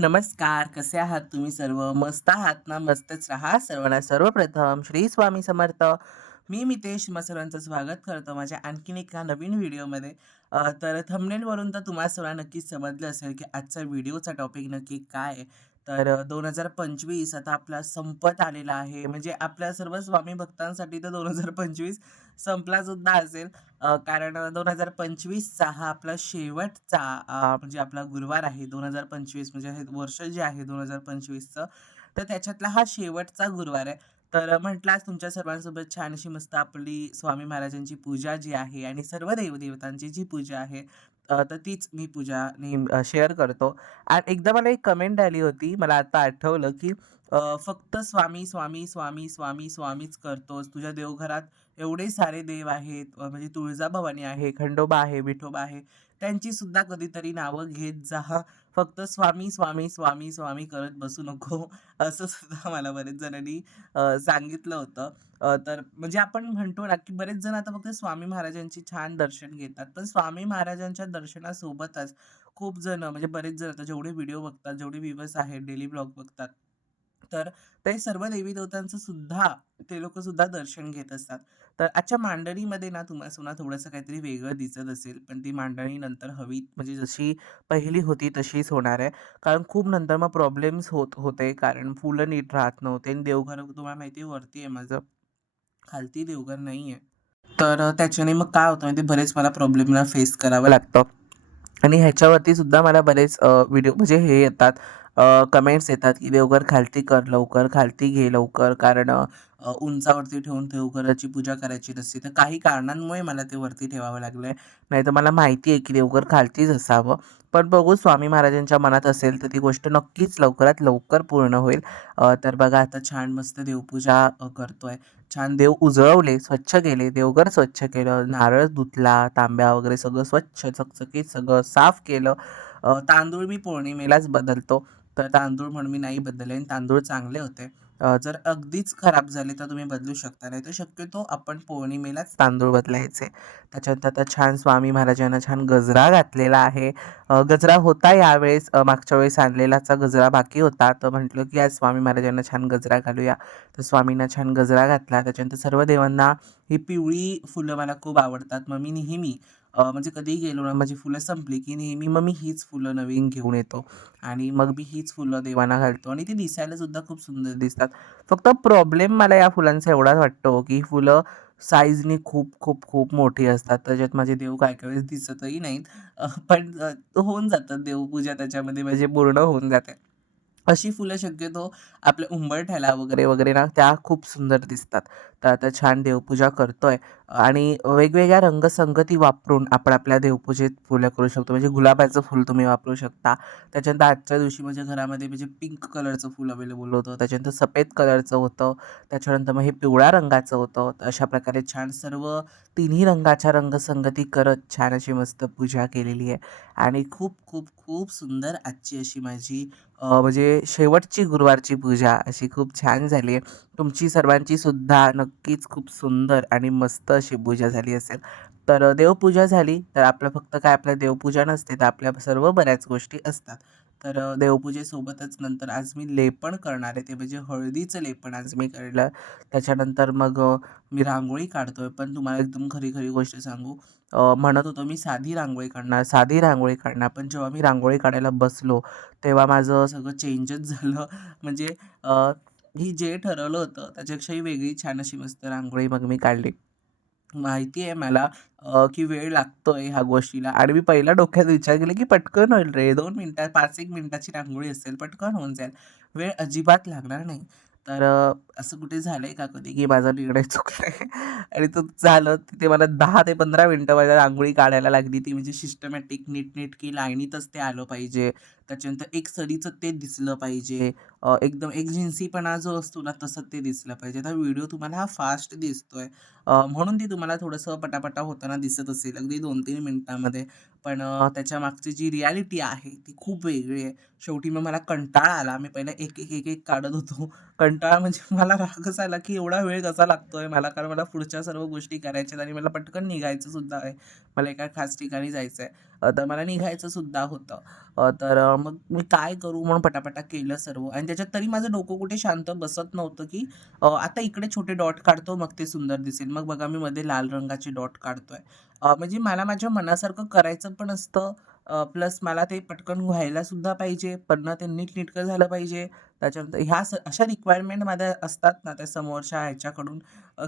नमस्कार. कसे आहात तुम्ही सर्व? मस्त आहात ना? मस्तच राहा. सर्वांना सर्वप्रथम श्री स्वामी समर्थ. मी मितेश तुम्हा सर्वांचं स्वागत करतो माझ्या आणखीन एका नवीन व्हिडिओमध्ये. तर थंबनेलवरून तर तुम्हा सर्वांना नक्कीच समजलं असेल, की आजचा व्हिडिओचा टॉपिक नक्की काय आहे. तर 2025 आता आपला संपत आलेला आहे. म्हणजे आपल्या सर्व स्वामी भक्तांसाठी तर 2025 संपला सुद्धा असेल. कारण 2025चा हा आपला शेवटचा म्हणजे आपला गुरुवार आहे. 2025 म्हणजे हे वर्ष जे आहे 2025चं, तर त्याच्यातला हा शेवटचा गुरुवार आहे. तर म्हटलं आज तुमच्या सर्वांसोबत छान अशी मस्त आपली स्वामी महाराजांची पूजा जी आहे आणि सर्व देवदेवतांची जी पूजा आहे, तर तीच मी पूजा शेअर करतो. आणि एकदा मला एक कमेंट आली होती. मला आता आठवलं, की फक्त स्वामी, स्वामी, स्वामी, स्वामी, स्वामीच करतोस. तुझ्या देवघरात एवढे सारे देव आहेत, म्हणजे तुळजाभवानी आहे, खंडोबा आहे, विठोबा आहे. त्यांची सुद्धा कधीतरी नावं घेत जा. फक्त स्वामी, स्वामी, स्वामी, स्वामी करत बसू नको. असं सुद्धा मला बरेच जणांनी सांगितलं होतं. तर म्हणजे आपण म्हणतो ना, की बरेच जण आता फक्त स्वामी महाराजांची छान दर्शन घेतात. पण स्वामी महाराजांच्या दर्शनासोबतच खूप जण म्हणजे बरेच जण आता जेवढे व्हिडिओ बघतात, जेवढे व्ह्यूअर्स आहेत, डेली ब्लॉग बघतात, तर ते सर्व देवी-देवतांचं सुद्धा ते लोकं सुद्धा दर्शन घेत असतात. तर आजच्या मांडणीमध्ये ना तुम्हाला थोडंसं काहीतरी वेगळं दिसत असेल, पण ती मांडणी नंतर हवी म्हणजे जशी पहिली होती तशीच होणार आहे. कारण खूप नंतर मग प्रॉब्लेम्स होते कारण फुलं नीट राहत नव्हते आणि देवघर तुम्हाला माहिती आहे वरती आहे माझं, खालती देवघर नाहीये. तर त्याच्याने मग काय होतं माहिती बरेच मला प्रॉब्लेमला फेस करावं लागतं. आणि ह्याच्यावरती सुद्धा मला बरेच व्हिडिओ म्हणजे हे येतात, कमेंट्स येतात, की "देवघर खालती कर लवकर, खालती घे लवकर." कारण उंचावरती ठेवून देवघराची पूजा करायची नसते. तर काही कारणांमुळे मला ते वरती ठेवावं लागलंय. नाहीतर मला माहिती आहे, की देवघर खालतीच असावं. पण बघू स्वामी महाराजांच्या मनात असेल, तर ती गोष्ट नक्कीच लवकरात लवकर पूर्ण होईल. तर बघा आता छान मस्त देवपूजा करतोय. छान देव उजळवले, स्वच्छ केले, देवघर स्वच्छ केलं, नारळ धुतला, तांब्या वगैरे सगळं स्वच्छ चकचकीत सगळं साफ केलं. तांदूळ मी पौर्णिमेलाच बदलतो, तर तांदूळ म्हणून मी नाही बदलले आणि तांदूळ चांगले होते. जर अगदीच खराब झाले तर तुम्ही बदलू शकता, नाहीतर शक्यतो आपण पौर्णिमेलाच तांदूळ बदलायचे. त्याच्यानंतर आता छान स्वामी महाराजांना छान गजरा घातलेला आहे. गजरा होता यावेळेस, मागच्या वेळेस आणलेलाचा गजरा बाकी होता, तर म्हटलं की आज स्वामी महाराजांना छान गजरा घालूया. तर स्वामींना छान गजरा घातला. त्याच्यानंतर सर्व देवांना ही पिवळी फुलं मला खूप आवडतात. मग मी नेहमी म्हणजे कधीही गेलो ना, माझी फुलं संपली, की नेहमी मग मी हीच फुलं नवीन घेऊन येतो आणि मग मी हीच फुलं देवांना घालतो आणि ती दिसायला सुद्धा खूप सुंदर दिसतात. फक्त प्रॉब्लेम मला या फुलांचा एवढाच वाटतो, की ही फुलं साईजनी खूप, खूप, खूप मोठी असतात. त्याच्यात माझे देव काही-काही वेळेस दिसतही नाहीत. पण होऊन जातं देवपूजा त्याच्यामध्ये म्हणजे पूर्ण होऊन जाते. अशी फुलं शक्यतो आपल्या उंबरठ्याला वगैरे, वगैरे ना त्या खूप सुंदर दिसतात. तर आता छान देवपूजा करतोय आणि वेगवेगळ्या रंगसंगती वापरून आपण आपल्या देवपूजेत फुलं करू शकतो. म्हणजे गुलाबाचं फुल तुम्ही वापरू शकता. त्याच्यानंतर आजच्या दिवशी माझ्या घरामध्ये म्हणजे पिंक कलरचं फुल अवेलेबल होतं. त्याच्यानंतर सफेद कलरचं होतं. त्याच्यानंतर मग हे पिवळ्या रंगाचं होतं. तर अशा प्रकारे छान सर्व तिन्ही रंगाच्या रंगसंगती करत छान अशी मस्त पूजा केलेली आहे आणि खूप, खूप, खूप सुंदर आजची अशी माझी म्हणजे शेवटची गुरुवारची पूजा अशी खूप छान झाली आहे. तुमची सर्वांची सुद्धा नक्कीच खूप सुंदर आणि मस्त अशी पूजा झाली असेल. तर देवपूजा झाली, तर आपलं फक्त काय आपलं देवपूजा नसते, तर आपल्या सर्व बऱ्याच गोष्टी असतात. तर देवपूजेसोबतच नंतर आज मी लेपन करणार आहे, ते म्हणजे हळदीचं लेपन आज मी केलं. त्याच्यानंतर मग मी रांगोळी काढतोय. पण तुम्हाला एकदम खरी-खरी गोष्ट सांगू, म्हणत होतो मी साधी रांगोळी काढणार, साधी रांगोळी काढणार. पण जेव्हा मी रांगोळी काढायला बसलो, तेव्हा माझं सगळं चेंजच झालं. म्हणजे मी जे ठरवलं होतं त्याच्यापेक्षाही वेगळी छान अशी मस्त रांगोळी मग मी काढली. माहिती आहे मला की वेळ लागतोय ह्या गोष्टीला आणि मी पहिला डोक्यात विचार केला, की पटकन होईल रे 2 मिनिटात 5-1 मिनिटाची रांगोळी असेल, पटकन होऊन जाईल. वेळ अजिबात लागणार नाही. तर असं कुठे झालंय का कधी, की माझा निर्णय चुकलाय आणि तो झालं तिथे मला 10 ते 15 मिनिटं माझ्या रांगोळी काढायला लागली. ती म्हणजे सिस्टमॅटिक नीटनेटकी लाईनीतच ते आलं पाहिजे. त्याच्यानंतर एक सरीचं ते दिसलं पाहिजे. एकदम एक जिन्सीपणा जो असतो ना, तसं ते दिसलं पाहिजे. आता व्हिडिओ तुम्हाला हा फास्ट दिसतोय. म्हणून ती तुम्हाला थोडंसं पटापटा होताना दिसत असेल अगदी 2-3 मिनिटांमध्ये. पण त्याच्यामागची जी रिॲलिटी आहे ती खूप वेगळी आहे. शेवटी मग मला कंटाळा आला. मी पहिला एक, एक, एक, एक काढत होतो. कंटाळा म्हणजे मला रागच आला, की एवढा वेळ कसा लागतोय मला, कारण मला पुढच्या सर्व गोष्टी करायच्या आहेत आणि मला पटकन निघायचं सुद्धा आहे. मला एका खास ठिकाणी जायचं आहे. तर मला निघायचं सुद्धा होतं. मग मी काय करू म्हणून पटापटा केलं सर्व आणि त्याच्यात तरी माझं डोकं कुठे शांत बसत नव्हतं, की आता इकडे छोटे डॉट काढतो, मग ते सुंदर दिसेल. मग बघा मी मध्ये लाल रंगाचे डॉट काढतोय. म्हणजे मला माझ्या मनासारखं करायचं पण असतं. प्लस मला ते पटकन व्हायला सुद्धा पाहिजे, पण ना ते नीटनेटकं झालं पाहिजे. त्याच्यानंतर अशा रिक्वायरमेंट माझ्या असतात ना त्या समोरच्या ह्याच्याकडून,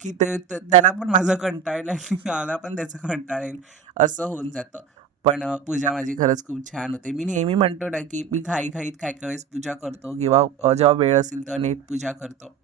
की त्याला पण माझं कंटाळेल आणि मला पण त्याचा कंटाळा येईल, असं होऊन जातं. पण पूजा माझी खरंच खूप छान होते. मी नेहमी म्हणतो ना, की मी घाईघाईत काही-काही वेळेस पूजा करतो किंवा जेव्हा वेळ असेल तेव्हा नीट पूजा करतो.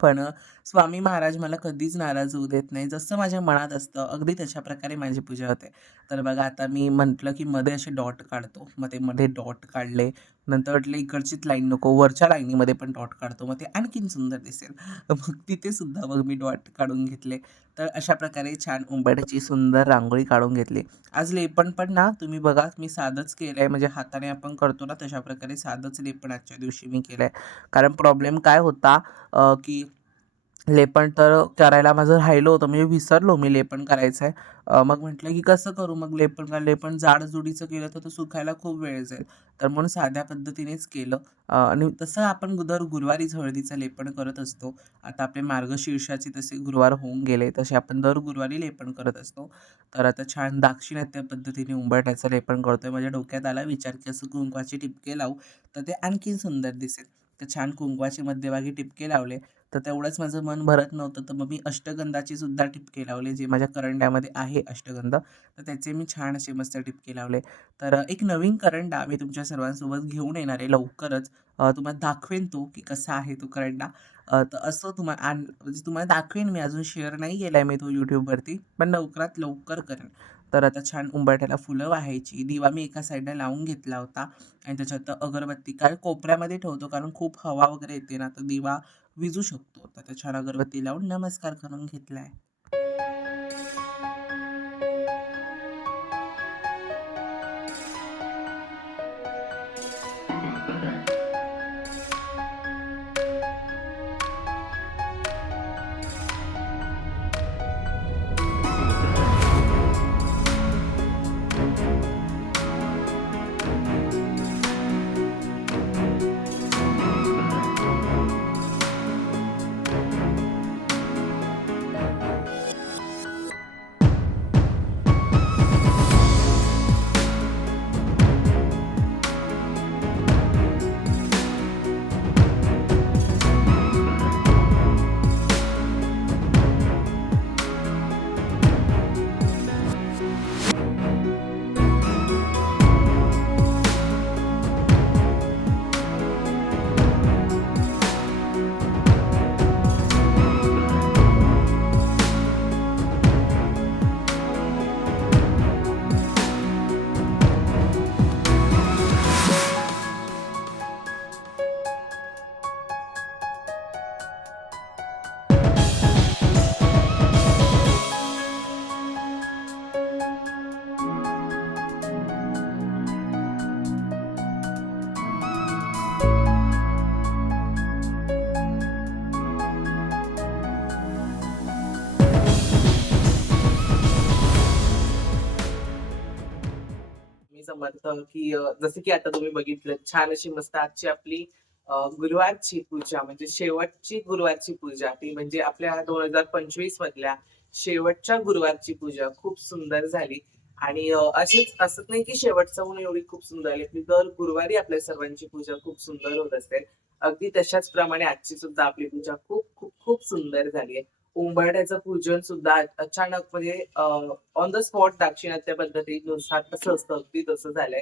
पण स्वामी महाराज मला कधीच नाराज होऊ देत नाही. जसं माझ्या मनात असतं अगदी तशा प्रकारे माझी पूजा होते. तर बघा आता मी म्हटलं, की मध्ये असे डॉट काढतो. मग ते मध्ये डॉट काढले. नंतर वाटलं इकडचीच लाईन नको, वरच्या लाईनीमध्ये पण डॉट काढतो. मग ते आणखीन सुंदर दिसेल. मग तिथे सुद्धा मग मी डॉट काढून घेतले. तर अशा प्रकारे छान उंबरठ्याची सुंदर रांगोळी काढून घेतली. आज लेपन पण ना तुम्ही बघा मी साधंच केलंय, म्हणजे हाताने आपण करतो ना तशा प्रकारे साधंच लेपन आजच्या दिवशी मी केलंय. कारण प्रॉब्लेम काय होता, की लेपन तर करायला माझं राहिलं होतं, म्हणजे विसरलो मी लेपन करायचं आहे. मग म्हटलं की कसं करू मग लेपन, कारण लेपन जाडजुडीचं केलं तर ते सुकायला खूप वेळ जाईल. तर म्हणून साध्या पद्धतीनेच केलं. आणि तसं आपण दर गुरुवारीच हळदीचं लेपन करत असतो. आता आपले मार्गशीर्षाचे तसे गुरुवार होऊन गेले, तसे आपण दर गुरुवारी लेपन करत असतो. तर आता छान दाक्षिणात्य पद्धतीने उंबरठ्याचं लेपन करतोय. माझ्या डोक्यात आला विचार की असं कुंकवाचे ठिपके लावू, तर ते आणखीन सुंदर दिसेल. तर छान कुंकवाचे मध्यभागी ठिपके लावले. तर तेवढंच माझं मन भरत नव्हतं. तर मग मी अष्टगंधाचे सुद्धा ठिपके लावले, जे माझ्या करंड्यामध्ये आहे अष्टगंध. तर त्याचे मी छान असे मस्त ठिपके लावले. तर एक नवीन करंडा मी तुमच्या सर्वांसोबत घेऊन येणार आहे लवकरच. तुम्हाला दाखवेन तो, की कसा आहे तो करंडा. तर असं म्हणजे तुम्हाला दाखवेन मी, अजून शेअर नाही केलाय मी तो YouTubeवरती, पण लवकरात लवकर करेन. तर आता छान उंबरठ्याला फुलं वाहायची. दिवा मी एका साईडला लावून घेतला होता आणि त्याच्यात अगरबत्ती काय कोपऱ्यामध्ये ठेवतो, कारण खूप हवा वगैरे येते ना, तर दिवा विझू शकतो. तर त्या छान अगरबत्ती लावून नमस्कार करून घेतलाय. मी समजतो की जसं की आता तुम्ही बघितलं छान अशी मस्त आजची आपली गुरुवारची पूजा, म्हणजे शेवटची गुरुवारची पूजा, ती म्हणजे आपल्या 2025 मधल्या शेवटच्या गुरुवारची पूजा खूप सुंदर झाली. आणि अशीच असंच नाही की शेवटचं म्हणून एवढी खूप सुंदर आली, आपली दर गुरुवारी आपल्या सर्वांची पूजा खूप सुंदर होत असते. अगदी तशाच प्रमाणे आजची सुद्धा आपली पूजा खूप खूप खूप सुंदर झाली आहे. उंबरठ्याचं पूजन सुद्धा अचानक म्हणजे ऑन द स्पॉट दाक्षिणात्य पद्धतीनुसार कसं असतं अगदी तसं झालंय.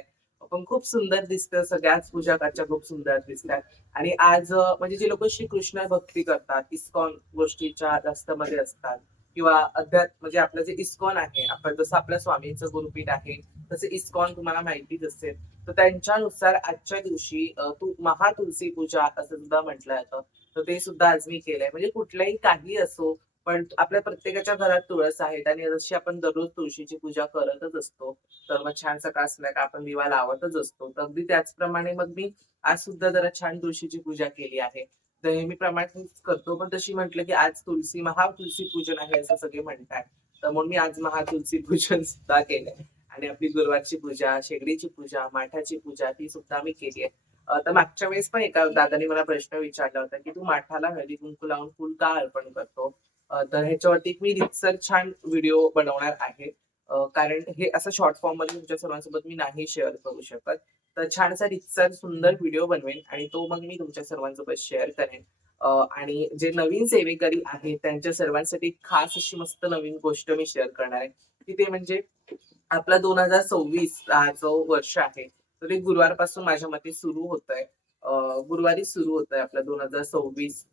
पण खूप सुंदर दिसतं. सगळ्याच पूजा आजच्या खूप सुंदर दिसतात. आणि आज म्हणजे जे लोकं श्रीकृष्ण भक्ती करतात, इस्कॉन गोष्टीच्या जास्तमध्ये असतात किंवा म्हणजे आपलं जे इस्कॉन आहे, आपण जसं आपल्या स्वामींचं गुरुपीठ आहे, तसं इस्कॉन तुम्हाला माहितीच असेल. तर त्यांच्यानुसार आजच्या दिवशी तू महातुलसी पूजा असं सुद्धा म्हटलं जातं. तर ते सुद्धा आज मी केलंय. म्हणजे कुठल्याही काही असो, पण आपल्या प्रत्येकाच्या घरात तुळस आहेत आणि जशी आपण दररोज तुळशीची पूजा करतच असतो. तर मग छान सकाळ संध्याकाळ आपण दिवा लावतच असतो. तर अगदी त्याचप्रमाणे मग मी आज सुद्धा जरा छान तुळशीची पूजा केली आहे. नेहमीप्रमाणेच करतो. पण तशी म्हटलं की आज महातुलसी पूजन आहे असं सगळे म्हणतात. तर म्हणून मी आज महातुलसी पूजन सुद्धा केलंय आणि आपली गुरुवारची पूजा, शेगडीची पूजा, माठाची पूजा ती सुद्धा मी केली आहे. तर मागच्या वेळेस पण एका दादाने मला प्रश्न विचारला होता, की "तू माठाला हळदी-कुंकू लावून फुल का अर्पण करतो?" तर ह्याच्यावरती एक मी रीतसर छान व्हिडिओ बनवणार आहे. कारण हे असं शॉर्ट फॉर्ममध्ये तुमच्या सर्वांसोबत मी नाही शेअर करू शकत. तर छानसा रीतसर सुंदर व्हिडिओ बनवेन आणि तो मग मी तुमच्या सर्वांसोबत शेअर करेन. आणि जे नवीन सेवेकरी आहेत त्यांच्या सर्वांसाठी खास अशी मस्त नवीन गोष्ट मी शेअर करणार आहे, की ते म्हणजे आपला 2026 हा जो वर्ष आहे, तर ते गुरुवारपासून माझ्या मते सुरू होतंय. गुरुवारी सुरू होतंय आपलं 2026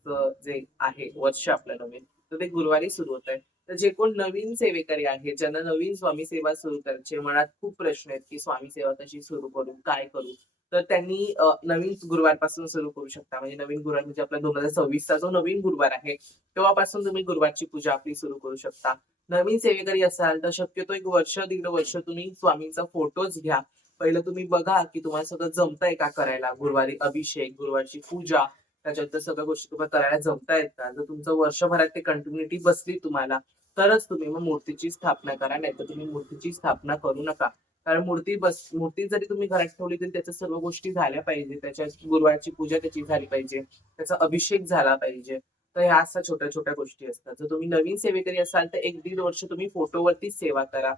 जे आहे वर्ष आपलं नवीन, तर ते गुरुवारी सुरू होतंय. तर जे कोण नवीन सेवेकरी आहेत, ज्यांना नवीन स्वामी सेवा सुरू करायची आहे, मनात खूप प्रश्न आहेत, की स्वामी सेवा कशी सुरू करू? काय करू? तर त्यांनी नवीन गुरुवारपासून सुरू करू शकता. म्हणजे नवीन गुरुवार म्हणजे आपला 2026 चा जो नवीन गुरुवार आहे, तेव्हापासून तुम्ही गुरुवारची पूजा आपली सुरू करू शकता. नवीन सेवेकरी असाल तर शक्यतो 1 वर्ष, दीड वर्ष तुम्ही स्वामींचा फोटोज घ्या. पहिलं तुम्ही बघा, की तुम्हाला सगळं जमतंय का करायला? गुरुवारी अभिषेक, गुरुवारची पूजा, त्याच्यानंतर सगळ्या गोष्टी तुम्हाला करायला जमतायत का? जर तुमचं वर्षभरात ते कंटिन्यूटी बसली तुम्हाला, तरच तुम्ही मग मूर्तीची स्थापना करा. नाहीतर तुम्ही मूर्तीची स्थापना करू नका. कारण मूर्ती जरी तुम्ही घरात ठेवली तरी त्याच्या सर्व गोष्टी झाल्या पाहिजे. त्याच्या गुरुवारची पूजा त्याची झाली पाहिजे. त्याचा अभिषेक झाला पाहिजे. तर ह्या अशा छोट्या-छोट्या गोष्टी असतात. जर तुम्ही नवीन सेवेकरी असाल तर 1-1.5 वर्ष तुम्ही फोटोवरतीच सेवा करा.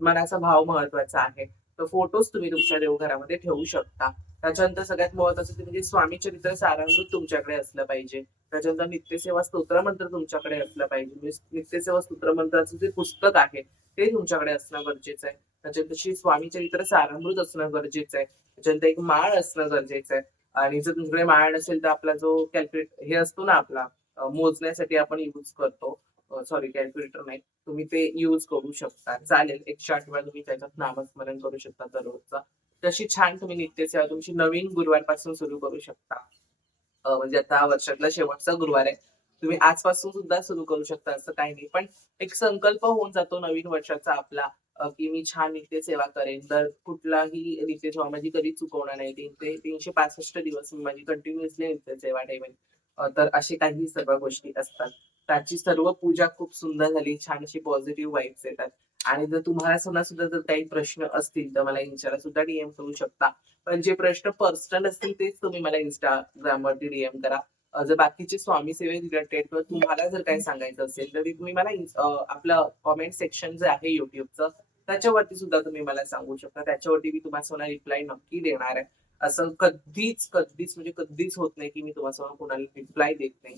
मनाचा भाव महत्वाचा आहे. तर फोटोज तुम्ही तुमच्या देवघरामध्ये ठेवू शकता. त्याच्यानंतर सगळ्यात महत्वाचं ते म्हणजे स्वामी चरित्र सारामृत तुमच्याकडे असलं पाहिजे. त्याच्यानंतर नित्यसेवा स्तोत्रमंत्र तुमच्याकडे असलं पाहिजे. म्हणजे नित्यसेवा स्तोत्रमंत्राचं जे पुस्तक आहे, ते तुमच्याकडे असणं गरजेचं आहे. त्याच्यानंतर श्री स्वामी चरित्र सारामृत असणं गरजेचं आहे. त्याच्यानंतर एक माळ असणं गरजेचं आहे. आणि जर तुमच्याकडे माळ नसेल तर आपला जो हे असतो ना आपला मोजण्यासाठी आपण यूज करतो. सॉरी कॅल्क्युलेटर नाही. तुम्ही ते यूज करू शकता. चालेल 108 वेळा तुम्ही त्याच्यात नामस्मरण करू शकता दररोजचं. तशी छान तुम्ही नित्यसेवा तुमची नवीन गुरुवारपासून सुरू करू शकता. म्हणजे आता वर्षातला शेवटचा गुरुवार आहे. तुम्ही आजपासून सुद्धा सुरू करू शकता असं काही नाही. पण एक संकल्प होऊन जातो नवीन वर्षाचा आपला की मी छान नित्यसेवा करेन. तर कुठलाही नित्यसेवा माझी कधी चुकवणार नाही. 365 दिवस मी माझी कंटिन्युअसली नित्यसेवा ठेवेन. तर असे काही सर्व गोष्टी असतात. त्याची सर्व पूजा खूप सुंदर झाली. छान अशी पॉझिटिव्ह वाइब्स येतात. आणि जर तुम्हाला सुद्धा जर काही प्रश्न असतील तर मला Instaला सुद्धा डीएम करू शकता. पण जे प्रश्न पर्सनल असतील तेच तुम्ही मला Instagramवरती डीएम करा. जर बाकीचे स्वामी सेवे रिलेटेड किंवा तुम्हाला जर काही सांगायचं असेल, तरी तुम्ही मला आपलं कमेंट सेक्शन जे आहे YouTubeचं, त्याच्यावरती सुद्धा तुम्ही मला सांगू शकता. त्याच्यावरती मी तुम्हाला रिप्लाय नक्की देणार आहे. असं कधीच म्हणजे कधीच होत नाही, की मी तुम्हाला कोणाला रिप्लाय देत नाही.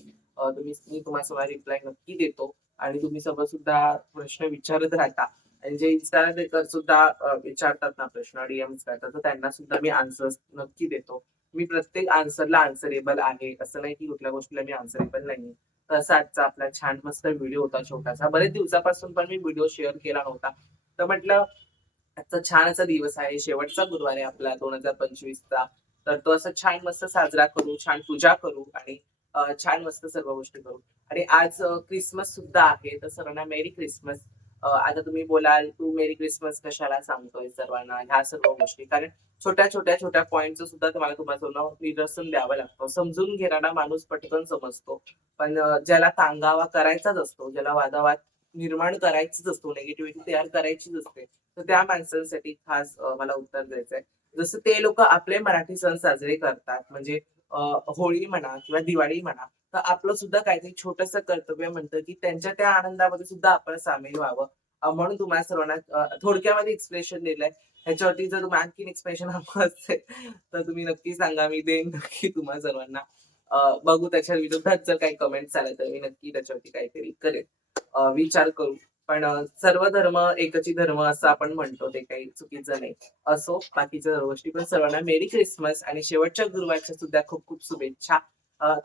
मी तुम्हाला रिप्लाय नक्की देतो आणि तुम्ही सगळं सुद्धा प्रश्न विचारत राहता. आणि जे Instaला सुद्धा विचारतात ना प्रश्न, डीएम्स करतात, तर त्यांना सुद्धा मी आन्सर्स नक्की देतो. मी प्रत्येक आन्सरला आन्सरेबल आहे. असं नाही की कुठल्या गोष्टीला मी आन्सरेबल नाहीये. तर असा आजचा आपला छान मस्त व्हिडिओ होता छोटासा. बरेच दिवसापासून पण मी व्हिडिओ शेअर केला नव्हता. तर म्हटलं आजचा छान असा दिवस आहे. शेवटचा गुरुवार आहे आपला 2025 चा. तर तो असा छान मस्त साजरा करू, छान पूजा करू आणि छान मस्त सर्व गोष्टी करू. आणि आज क्रिसमस सुद्धा आहे. तर सर्वांना मेरी क्रिसमस. आता तुम्ही बोलाल, "तू मेरी क्रिसमस कशाला सांगतोय सर्वांना?" ह्या सर्व गोष्टी. कारण छोट्या पॉइंटचं सुद्धा तुम्हाला तुम्हाला निदर्शन द्यावं लागतं. समजून घेणारा माणूस पटकन समजतो. पण ज्याला कांगावा करायचाच असतो, ज्याला वादावाद निर्माण करायचीच असतो, निगेटिव्हिटी तयार करायचीच असते, तर त्या माणसांसाठी खास मला उत्तर द्यायचंय. जसं ते लोकं आपले मराठी सण साजरे करतात, म्हणजे होळी म्हणा किंवा दिवाळी म्हणा, तर आपलं सुद्धा काहीतरी छोटंसं कर्तव्य म्हणतं, की त्यांच्या त्या आनंदामध्ये सुद्धा आपण सामील व्हावं. म्हणून तुम्हाला सर्वांना थोडक्यामध्ये एक्सप्लेनेशन दिलंय. ह्याच्यावरती जर तुम्हाला आणखीन एक्सप्लेनेशन हवं असेल, तर तुम्ही नक्की सांगा. मी देईन नक्की तुम्हा सर्वांना. बघू त्याच्या विरोधात जर काही कमेंट्स आल्या, तर मी नक्की त्याच्यावरती काहीतरी करेन. विचार करू. पण सर्व धर्म एकची धर्म असं आपण म्हणतो, ते काही चुकीचं नाही. असो बाकीच्या सर्व गोष्टी, पण सर्वांना मेरी क्रिसमस आणि शेवटच्या गुरुवारच्या सुद्धा खूप खूप शुभेच्छा.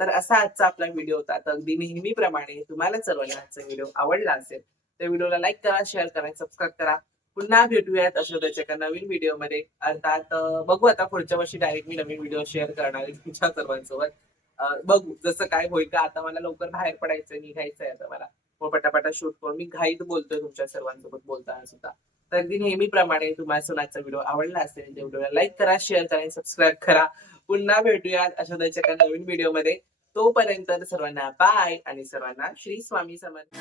तर असा आजचा आपला व्हिडिओ होता. तर अगदी नेहमीप्रमाणे तुम्हाला सर्वांना आजचा व्हिडिओ आवडला असेल, तर व्हिडिओला लाईक करा, शेअर करा, सबस्क्राईब करा. पुन्हा भेटूयात अशाच एका नवीन व्हिडिओमध्ये. अर्थात बघू आता पुढच्या वर्षी डायरेक्ट मी नवीन व्हिडिओ शेअर करणार आहे तुमच्या सर्वांसोबत. बघू जसं काय होईल का. आता मला लवकर बाहेर पडायचंय, निघायचंय आता मला. मग पटापटा शूट करून मी घाईत बोलतोय तुमच्या सर्वांसोबत बोलताना सुद्धा. तर अगदी नेहमीप्रमाणे तुम्हाला सणाचा व्हिडिओ आवडला असेल तर व्हिडिओला लाईक करा, शेअर करा आणि सबस्क्राईब करा. पुन्हा भेटूयात अशाच एका नवीन व्हिडिओमध्ये. तोपर्यंत सर्वांना बाय आणि सर्वांना श्री स्वामी समर्थ.